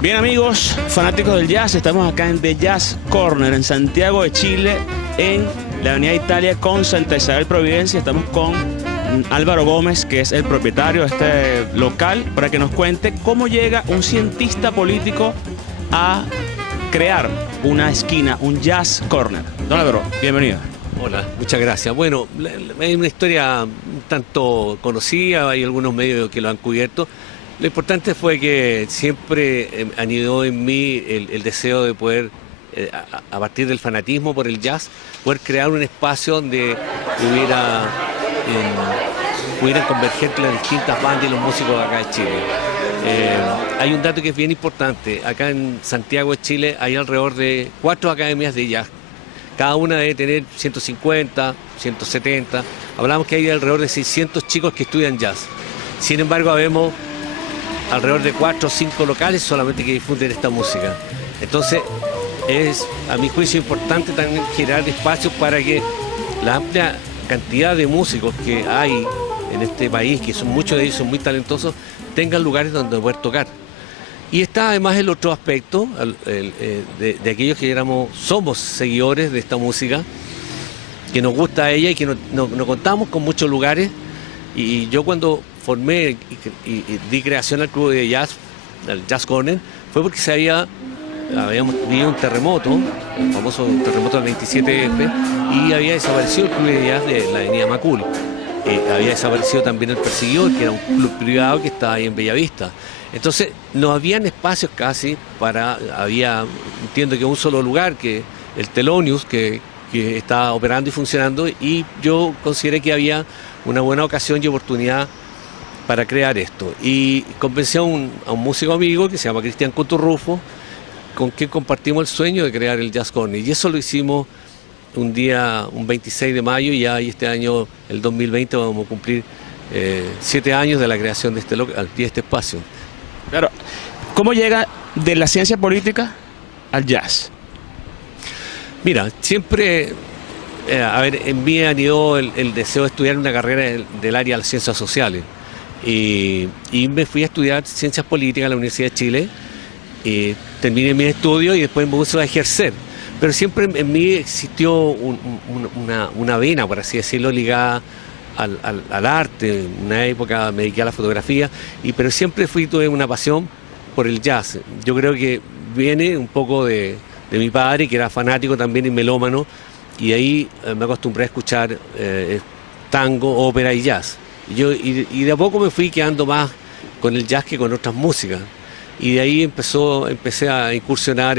Bien amigos, fanáticos del jazz, estamos acá en The Jazz Corner, en Santiago de Chile, en la Avenida Italia con Santa Isabel Providencia. Estamos con Álvaro Gómez, que es el propietario de este local, para que nos cuente cómo llega un cientista político a crear una esquina, un Jazz Corner. Don Álvaro, bienvenido. Hola, muchas gracias. Bueno, es una historia un tanto conocida, hay algunos medios que lo han cubierto. Lo importante fue que siempre anidó en mí el deseo de poder, a partir del fanatismo por el jazz, poder crear un espacio donde pudieran converger las distintas bandas y los músicos de acá de Chile. Hay un dato que es bien importante. Acá en Santiago de Chile hay alrededor de 4 academias de jazz. Cada una debe tener 150, 170. Hablamos que hay alrededor de 600 chicos que estudian jazz. Sin embargo, habemos alrededor de 4 o 5 locales solamente que difunden esta música. Entonces, es a mi juicio importante también generar espacios para que la amplia cantidad de músicos que hay en este país, que muchos de ellos son muy talentosos, tengan lugares donde poder tocar. Y está además el otro aspecto de aquellos que somos seguidores de esta música, que nos gusta a ella y que no contamos con muchos lugares. Y yo cuando formé y di creación al club de jazz, al Jazz Corner, fue porque habíamos vivido un terremoto, el famoso terremoto del 27F, y había desaparecido el club de jazz de la avenida Macul. Había desaparecido también el Perseguidor, que era un club privado que estaba ahí en Bellavista. Entonces, no habían espacios casi entiendo que un solo lugar, que el Telonius, que estaba operando y funcionando, y yo consideré que había una buena ocasión y oportunidad para crear esto. Y convencí a un músico amigo que se llama Cristian Coturrufo, con quien compartimos el sueño de crear el Jazz Corner. Y eso lo hicimos un 26 de mayo, y este año, el 2020, vamos a cumplir 7 años de la creación de este espacio. Pero, ¿cómo llega de la ciencia política al jazz? Mira, siempre, en mí anidó el deseo de estudiar una carrera del área de las ciencias sociales. Y me fui a estudiar ciencias políticas en la Universidad de Chile, y terminé mis estudios y después me puse a ejercer. Pero siempre en mí existió una vena, por así decirlo, ligada al arte. En una época me dediqué a la fotografía, pero siempre tuve una pasión por el jazz. Yo creo que viene un poco de mi padre, que era fanático también y melómano, y ahí me acostumbré a escuchar tango, ópera y jazz. Y de a poco me fui quedando más con el jazz que con otras músicas. Y de ahí empecé a incursionar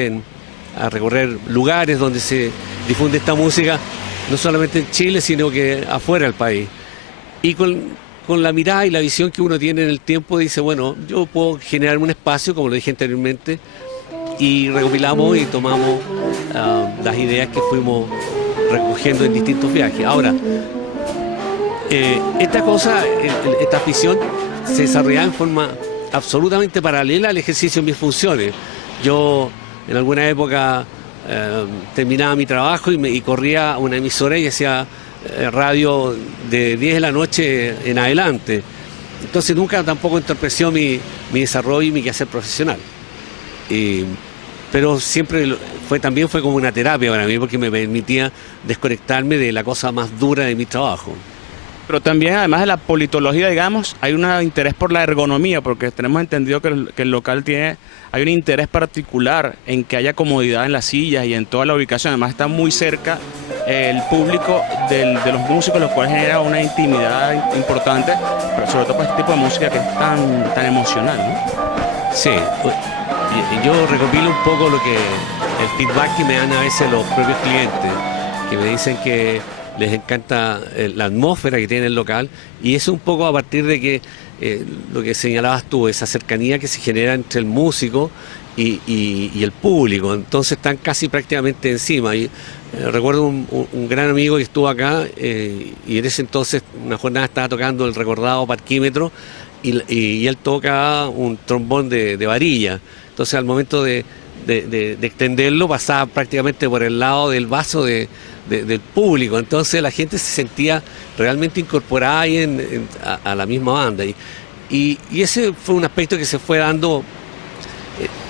a recorrer lugares donde se difunde esta música, no solamente en Chile, sino que afuera del país. Y con la mirada y la visión que uno tiene en el tiempo, dice, bueno, yo puedo generar un espacio, como lo dije anteriormente, y recopilamos y tomamos las ideas que fuimos recogiendo en distintos viajes. Ahora, esta afición se desarrollaba en forma absolutamente paralela al ejercicio de mis funciones. Yo en alguna época terminaba mi trabajo y corría a una emisora y hacía radio de 10 de la noche en adelante. Entonces nunca tampoco entorpeció mi desarrollo y mi quehacer profesional. Pero siempre también fue como una terapia para mí, porque me permitía desconectarme de la cosa más dura de mi trabajo. Pero también, además de la politología, digamos, hay un interés por la ergonomía, porque tenemos entendido que el local hay un interés particular en que haya comodidad en las sillas y en toda la ubicación. Además está muy cerca el público de los músicos, los cuales genera una intimidad importante, pero sobre todo para este tipo de música que es tan emocional, ¿no? Sí, yo recopilo un poco el feedback que me dan a veces los propios clientes, que me dicen que les encanta la atmósfera que tiene el local, y eso un poco a partir de que lo que señalabas tú, esa cercanía que se genera entre el músico y el público. Entonces están casi prácticamente encima. Recuerdo un gran amigo que estuvo acá, y en ese entonces una jornada estaba tocando el recordado Parquímetro, y él toca un trombón de varilla. Entonces al momento de extenderlo pasaba prácticamente por el lado del vaso del público. Entonces la gente se sentía realmente incorporada ahí a la misma banda. Y ese fue un aspecto que se fue dando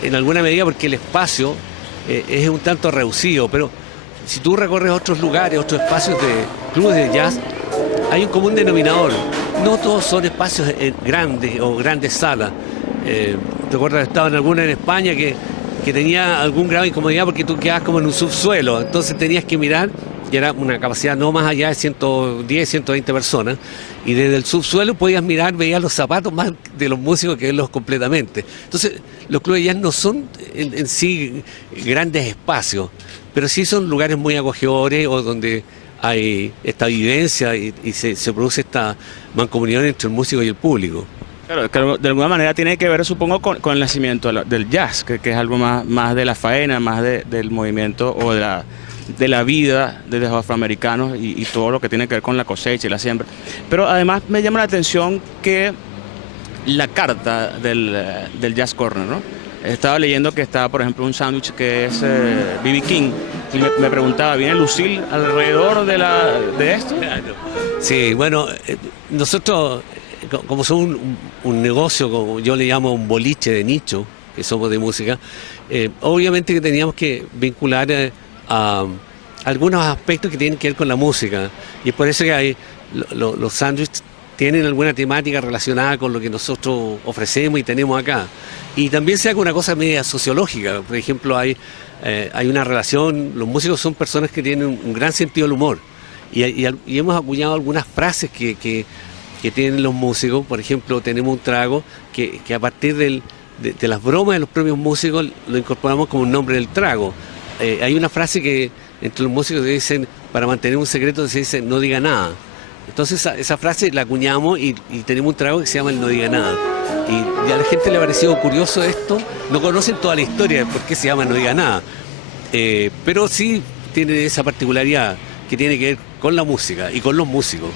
en alguna medida porque el espacio es un tanto reducido, pero si tú recorres otros lugares, otros espacios de clubes de jazz, hay un común denominador. No todos son espacios grandes o grandes salas. Recuerdo que estaba en alguna en España que tenía algún grado de incomodidad porque tú quedabas como en un subsuelo, entonces tenías que mirar, y era una capacidad no más allá de 110, 120 personas, y desde el subsuelo podías mirar, veías los zapatos más de los músicos que verlos completamente. Entonces, los clubes de jazz no son en sí grandes espacios, pero sí son lugares muy acogedores o donde hay esta vivencia y se produce esta mancomunión entre el músico y el público. Claro, que de alguna manera tiene que ver, supongo, con el nacimiento del jazz, que es algo más de la faena, más del movimiento o de la vida de los afroamericanos y todo lo que tiene que ver con la cosecha y la siembra. Pero además me llama la atención que la carta del Jazz Corner, ¿no? Estaba leyendo que estaba, por ejemplo, un sándwich que es B.B. King, y me preguntaba, ¿viene Lucille alrededor de esto? Claro. Sí, bueno, nosotros, como somos un negocio, como yo le llamo un boliche de nicho, que somos de música, obviamente que teníamos que vincular a algunos aspectos que tienen que ver con la música, y es por eso que hay los sándwiches tienen alguna temática relacionada con lo que nosotros ofrecemos y tenemos acá. Y también se hace una cosa media sociológica. Por ejemplo, hay una relación, los músicos son personas que tienen un gran sentido del humor. Y hemos acuñado algunas frases que tienen los músicos. Por ejemplo, tenemos un trago que a partir de las bromas de los propios músicos lo incorporamos como un nombre del trago. Hay una frase que entre los músicos se dicen, para mantener un secreto se dice, no diga nada. Entonces esa frase la acuñamos y tenemos un trago que se llama el no diga nada. Y a la gente le ha parecido curioso esto, no conocen toda la historia de por qué se llama no diga nada, pero sí tiene esa particularidad que tiene que ver con la música y con los músicos.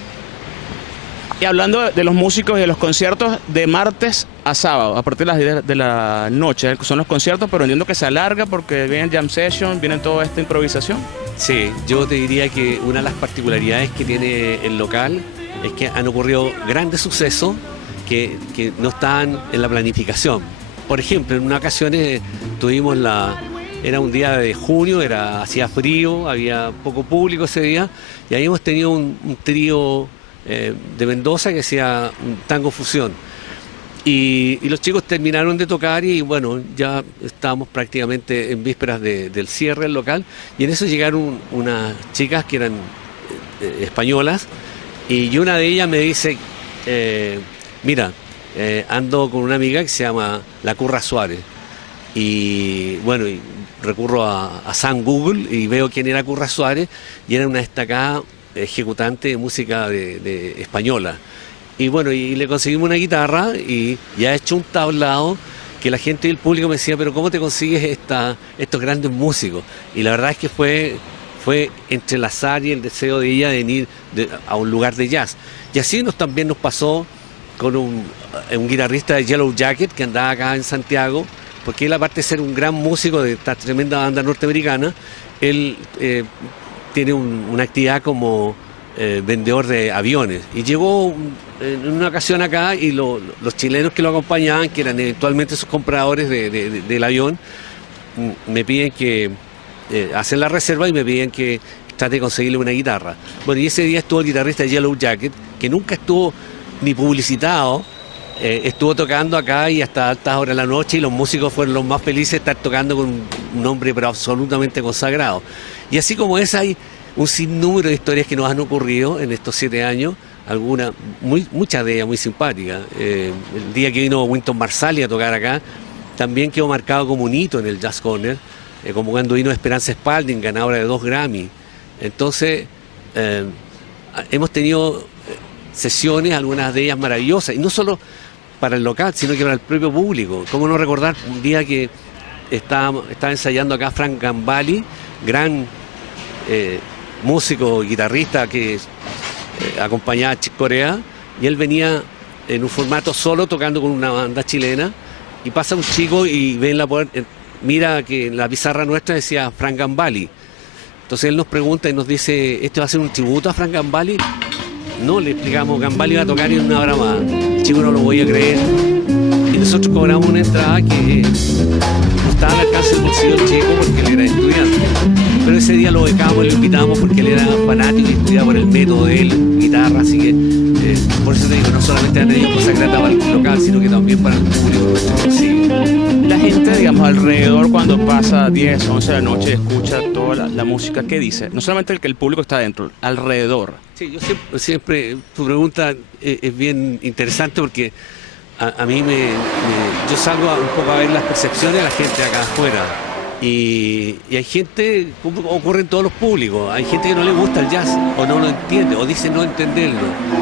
Y hablando de los músicos y de los conciertos, de martes a sábado, a partir de las 10 de la noche, son los conciertos, pero entiendo que se alarga porque viene el jam session, viene toda esta improvisación. Sí, yo te diría que una de las particularidades que tiene el local es que han ocurrido grandes sucesos que no estaban en la planificación. Por ejemplo, en una ocasión tuvimos era un día de junio, hacía frío, había poco público ese día, y ahí hemos tenido un trío de Mendoza que hacía un tango fusión. Y los chicos terminaron de tocar y bueno, ya estábamos prácticamente en vísperas del cierre del local, y en eso llegaron unas chicas que eran españolas, y una de ellas me dice, mira, ando con una amiga que se llama La Curra Suárez, y bueno, y recurro a San Google y veo quién era Curra Suárez, y era una destacada ejecutante de música de española. Y bueno, y le conseguimos una guitarra y ya he hecho un tablado que la gente del público me decía, pero ¿cómo te consigues estos grandes músicos? Y la verdad es que fue entre el azar y el deseo de ella de venir a un lugar de jazz. Y así también nos pasó con un guitarrista de Yellow Jacket que andaba acá en Santiago, porque él, aparte de ser un gran músico de esta tremenda banda norteamericana, él tiene una actividad como vendedor de aviones, y llegó en una ocasión acá y los chilenos que lo acompañaban, que eran eventualmente sus compradores del avión, me piden que hacen la reserva y me piden que trate de conseguirle una guitarra. Bueno, y ese día estuvo el guitarrista de Yellow Jacket, que nunca estuvo ni publicitado, estuvo tocando acá y hasta altas horas de la noche, y los músicos fueron los más felices de estar tocando con un hombre pero absolutamente consagrado. Y así como esa hay un sinnúmero de historias que nos han ocurrido en estos 7 años, muchas de ellas muy simpáticas. El día que vino Wynton Marsalis a tocar acá, también quedó marcado como un hito en el Jazz Corner, como cuando vino Esperanza Spalding, ganadora de 2 Grammy. Entonces, hemos tenido sesiones, algunas de ellas maravillosas, y no solo para el local, sino que para el propio público. ¿Cómo no recordar un día que estaba ensayando acá Frank Gambale, gran músico, guitarrista que acompañaba a Chick Corea, y él venía en un formato solo tocando con una banda chilena, y pasa un chico y ve en la puerta, mira que en la pizarra nuestra decía Frank Gambale. Entonces él nos pregunta y nos dice, ¿esto va a ser un tributo a Frank Gambale? No, le explicamos, Gambale iba a tocar en una hora más. El chico no lo podía creer. y nosotros cobramos una entrada que no estaba al alcance del bolsillo del chico porque él era estudiante. Pero ese día lo becamos y lo invitamos porque él era fanático y estudiaba por el método de él, guitarra, así que por eso te digo, no solamente han tenido cosas gratas para el local, sino que también para el público. Sí. La gente, digamos, alrededor cuando pasa 10, 11 de la noche y escucha toda la música, ¿qué dice? No solamente el público está adentro, alrededor. Sí, yo siempre tu pregunta es bien interesante porque a mí yo salgo un poco a ver las percepciones de la gente acá afuera. Y hay gente, como ocurre en todos los públicos, hay gente que no le gusta el jazz o no lo entiende o dice no entenderlo.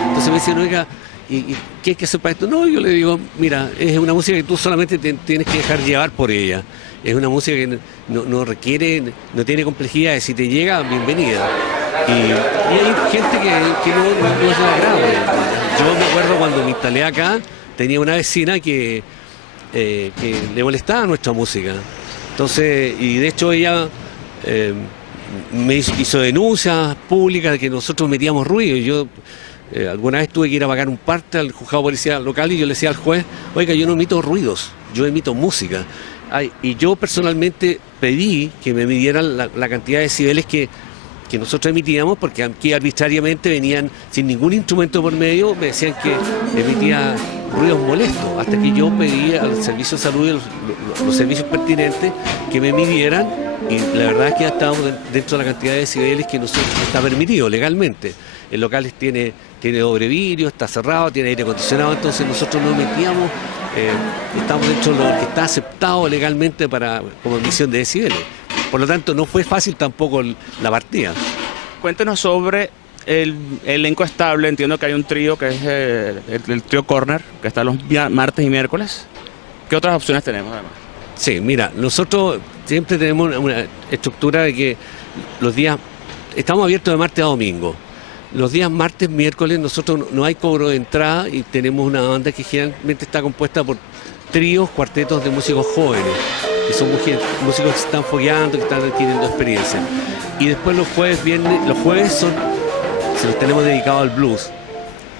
Entonces me dicen, oiga, ¿y qué hay que hacer para esto? No, yo le digo, mira, es una música que tú solamente tienes que dejar llevar por ella. Es una música que no requiere, no tiene complejidades. Si te llega, bienvenida. Y hay gente que no es de agrado. Yo me acuerdo cuando me instalé acá, tenía una vecina que le molestaba nuestra música. Entonces, y de hecho ella me hizo denuncias públicas de que nosotros metíamos ruido. Y yo alguna vez tuve que ir a pagar un parte al juzgado policial local y yo le decía al juez, oiga, yo no emito ruidos, yo emito música. Y yo personalmente pedí que me midieran la cantidad de decibeles que nosotros emitíamos, porque aquí arbitrariamente venían sin ningún instrumento por medio, me decían que emitía ruidos molestos, hasta que yo pedí al servicio de salud y los servicios pertinentes que me midieran, y la verdad es que ya estábamos dentro de la cantidad de decibeles que nosotros está permitido legalmente. El local tiene doble vidrio, está cerrado, tiene aire acondicionado, entonces nosotros no emitíamos, estamos dentro de lo que está aceptado legalmente como emisión de decibeles. Por lo tanto, no fue fácil tampoco la partida. Cuéntenos sobre el elenco estable. Entiendo que hay un trío que es el trío Corner, que está los martes y miércoles. ¿Qué otras opciones tenemos además? Sí, mira, nosotros siempre tenemos una estructura de que los días, estamos abiertos de martes a domingo. Los días martes, miércoles, nosotros no hay cobro de entrada y tenemos una banda que generalmente está compuesta por tríos, cuartetos de músicos jóvenes, que son músicos que se están fogueando, que están adquiriendo experiencia. Y después los jueves, viernes, se los tenemos dedicados al blues.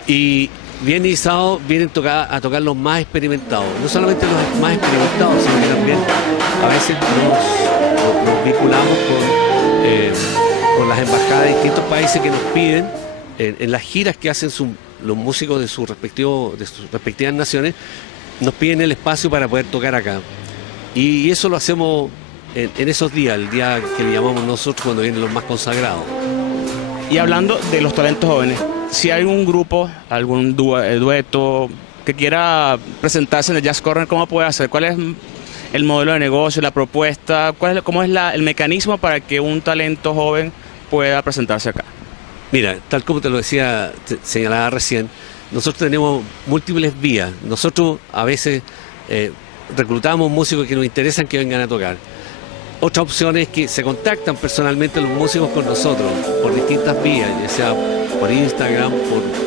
Y viernes y sábado vienen a tocar los más experimentados. No solamente los más experimentados, sino que también a veces nos vinculamos con las embajadas de distintos países que nos piden, en las giras que hacen los músicos de sus respectivas naciones, nos piden el espacio para poder tocar acá. Y eso lo hacemos en esos días, el día que le llamamos nosotros cuando vienen los más consagrados. Y hablando de los talentos jóvenes, si hay un grupo, algún dueto que quiera presentarse en el Jazz Corner, ¿cómo puede hacer? ¿Cuál es el modelo de negocio, la propuesta? ¿Cómo es el mecanismo para que un talento joven pueda presentarse acá? Mira, tal como te lo decía, señalaba recién, nosotros tenemos múltiples vías. Nosotros a veces reclutamos músicos que nos interesan que vengan a tocar. Otra opción es que se contactan personalmente los músicos con nosotros por distintas vías, ya sea por Instagram,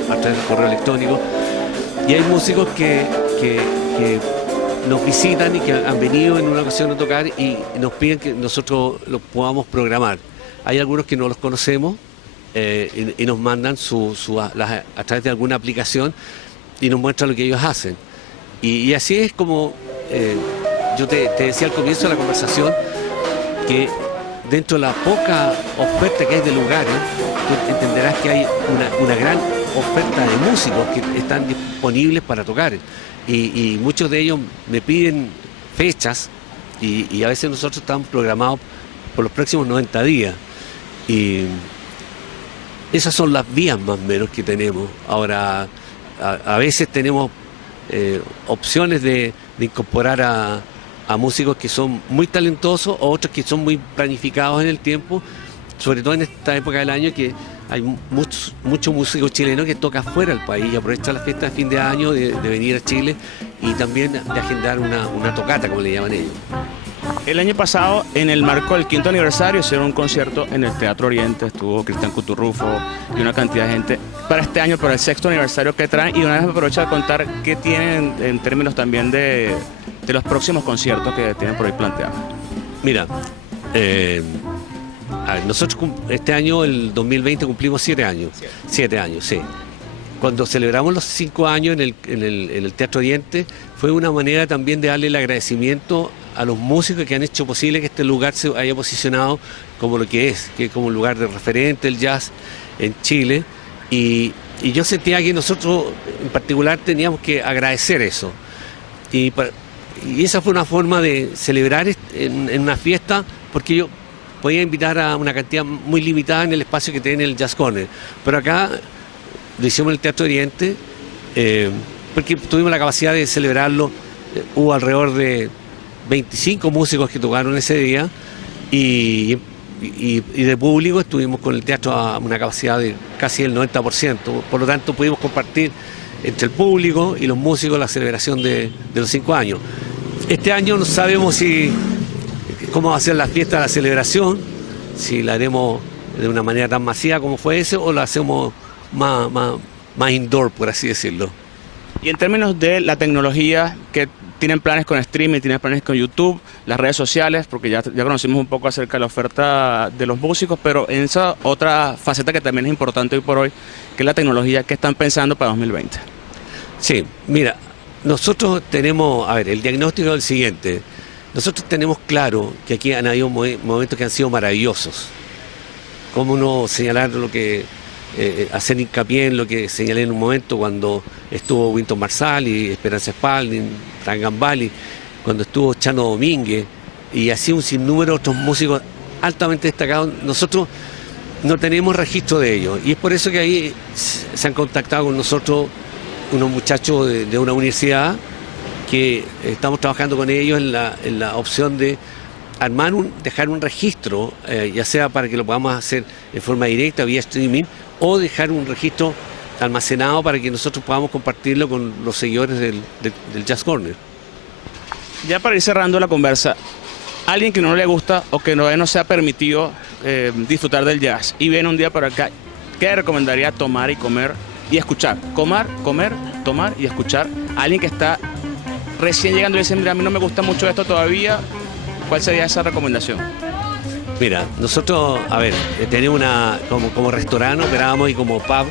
a través del correo electrónico. Y hay músicos que nos visitan y que han venido en una ocasión a tocar y nos piden que nosotros los podamos programar. Hay algunos que no los conocemos y nos mandan a través de alguna aplicación y nos muestran lo que ellos hacen. Y así es como yo te decía al comienzo de la conversación, que dentro de la poca oferta que hay de lugares, tú entenderás que hay una gran oferta de músicos que están disponibles para tocar. Y muchos de ellos me piden fechas y a veces nosotros estamos programados por los próximos 90 días. Y esas son las vías más o menos que tenemos. Ahora, a veces tenemos opciones de incorporar a músicos que son muy talentosos o otros que son muy planificados en el tiempo, sobre todo en esta época del año que hay muchos músicos chilenos que tocan fuera del país y aprovechan la fiesta de fin de año de venir a Chile y también de agendar una tocata, como le llaman ellos. El año pasado, en el marco del 5º aniversario, hicieron un concierto en el Teatro Oriente, estuvo Cristian Cuturrufo y una cantidad de gente. Para este año, para el 6º aniversario que traen, y una vez me aprovecho de contar qué tienen en términos también de los próximos conciertos que tienen por ahí planteados. Mira, nosotros este año, el 2020, cumplimos 7 años. 7 años, sí. cuando celebramos los 5 años en el Teatro Oriente, fue una manera también de darle el agradecimiento a los músicos que han hecho posible que este lugar se haya posicionado como lo que es como un lugar de referente del jazz en Chile. Y yo sentía que nosotros en particular teníamos que agradecer eso. Y esa fue una forma de celebrar en una fiesta, porque yo podía invitar a una cantidad muy limitada en el espacio que tiene el Jazz Corner. Pero acá lo hicimos en el Teatro Oriente, porque tuvimos la capacidad de celebrarlo. Hubo alrededor de 25 músicos que tocaron ese día y de público estuvimos con el teatro a una capacidad de casi el 90%. Por lo tanto, pudimos compartir entre el público y los músicos la celebración de los 5 años. Este año no sabemos cómo va a ser la fiesta, la celebración, si la haremos de una manera tan masiva como fue ese o la hacemos más indoor, por así decirlo. Y en términos de la tecnología, que tienen planes con streaming, tienen planes con YouTube, las redes sociales, porque ya conocimos un poco acerca de la oferta de los músicos, pero en esa otra faceta que también es importante hoy por hoy, que es la tecnología, ¿qué están pensando para 2020? Sí, mira, nosotros tenemos, el diagnóstico es el siguiente. Nosotros tenemos claro que aquí han habido momentos que han sido maravillosos. Cómo no señalar lo que... hacer hincapié en lo que señalé en un momento cuando estuvo Wynton Marsalis, Esperanza Spalding, Frank Gambale, cuando estuvo Chano Domínguez y así un sinnúmero de otros músicos altamente destacados. Nosotros no tenemos registro de ellos y es por eso que ahí se han contactado con nosotros unos muchachos de una universidad que estamos trabajando con ellos en la opción de dejar un registro, ya sea para que lo podamos hacer en forma directa vía streaming o dejar un registro almacenado para que nosotros podamos compartirlo con los seguidores del Jazz Corner. Ya para ir cerrando la conversa, alguien que no le gusta o que no se ha permitido disfrutar del jazz y viene un día para acá, ¿qué le recomendaría tomar y comer y escuchar? Comer, tomar y escuchar. Alguien que está recién llegando y dice, mira, a mí no me gusta mucho esto todavía, ¿cuál sería esa recomendación? Mira, nosotros, tenemos como restaurante operamos y como pub,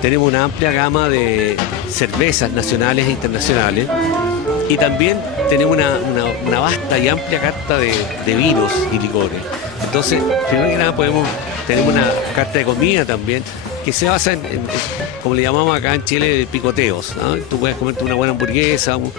tenemos una amplia gama de cervezas nacionales e internacionales y también tenemos una vasta y amplia carta de vinos y licores. Entonces, primero que nada tenemos una carta de comida también que se basa en como le llamamos acá en Chile, de picoteos, ¿no? Tú puedes comerte una buena hamburguesa, o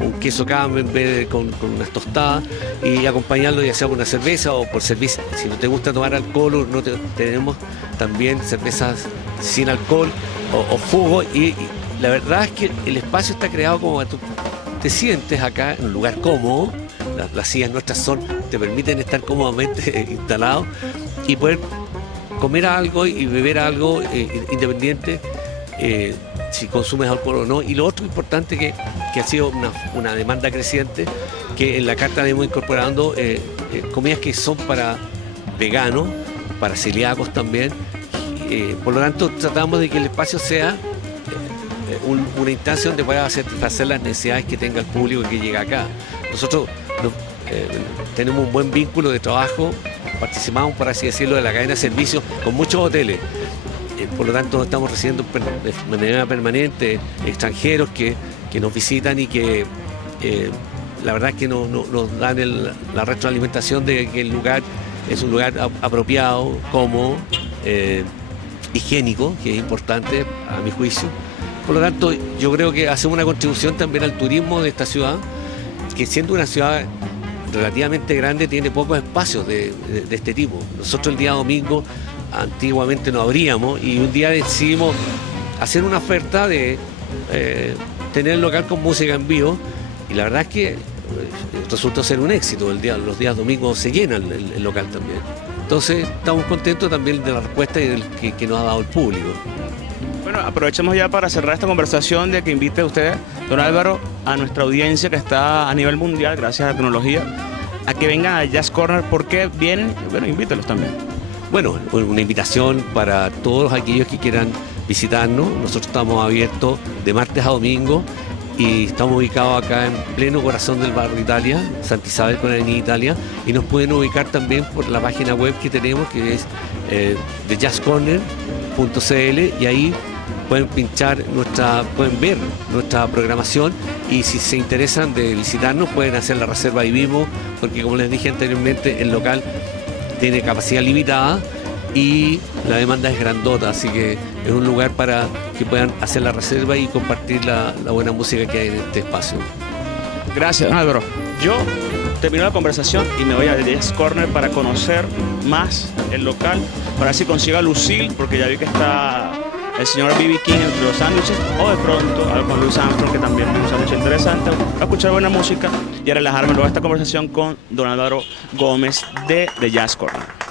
un queso camembert con unas tostadas y acompañarlo ya sea por una cerveza o por cerveza. Si no te gusta tomar alcohol, tenemos también cervezas sin alcohol o jugo y la verdad es que el espacio está creado como tú te sientes acá en un lugar cómodo. Las sillas nuestras te permiten estar cómodamente instalados y poder comer algo y beber algo independiente si consumes alcohol o no. Y lo otro importante que ha sido una demanda creciente, que en la carta hemos incorporado comidas que son para veganos, para celíacos también. Por lo tanto, tratamos de que el espacio sea una instancia donde pueda satisfacer las necesidades que tenga el público que llega acá. Nosotros tenemos un buen vínculo de trabajo, participamos, por así decirlo, de la cadena de servicios con muchos hoteles. Por lo tanto, estamos recibiendo de manera permanente extranjeros que nos visitan y que la verdad es que nos dan la retroalimentación de que el lugar es un lugar apropiado, cómodo, higiénico, que es importante a mi juicio. Por lo tanto, yo creo que hacemos una contribución también al turismo de esta ciudad, que siendo una ciudad relativamente grande tiene pocos espacios de este tipo. Nosotros el día domingo antiguamente no abríamos y un día decidimos hacer una oferta de tener el local con música en vivo y la verdad es que resultó ser un éxito. Los días domingos se llena el local también. Entonces estamos contentos también de la respuesta y que nos ha dado el público. Bueno, aprovechemos ya para cerrar esta conversación de que invite a usted, don Álvaro, a nuestra audiencia que está a nivel mundial, gracias a la tecnología, a que vengan a Jazz Corner. ¿Por qué vienen? Bueno, invítelos también. Bueno, una invitación para todos aquellos que quieran visitarnos. Nosotros estamos abiertos de martes a domingo y estamos ubicados acá en pleno corazón del barrio Italia, Santa Isabel con Avenida Italia, y nos pueden ubicar también por la página web que tenemos, que es thejazzcorner.cl, y ahí pueden pueden ver nuestra programación, y si se interesan de visitarnos pueden hacer la reserva ahí mismo, porque como les dije anteriormente, el local tiene capacidad limitada y la demanda es grandota, así que es un lugar para que puedan hacer la reserva y compartir la buena música que hay en este espacio. Gracias, Álvaro. Yo termino la conversación y me voy a Jazz Corner para conocer más el local, para ver si consigo a Lucille, porque ya vi que está el señor B.B. King entre los sándwiches, o de pronto algo con Louis Armstrong, que también es un sándwich interesante, a escuchar buena música y a relajarme luego de esta conversación con don Álvaro Gómez de Jazz Corner.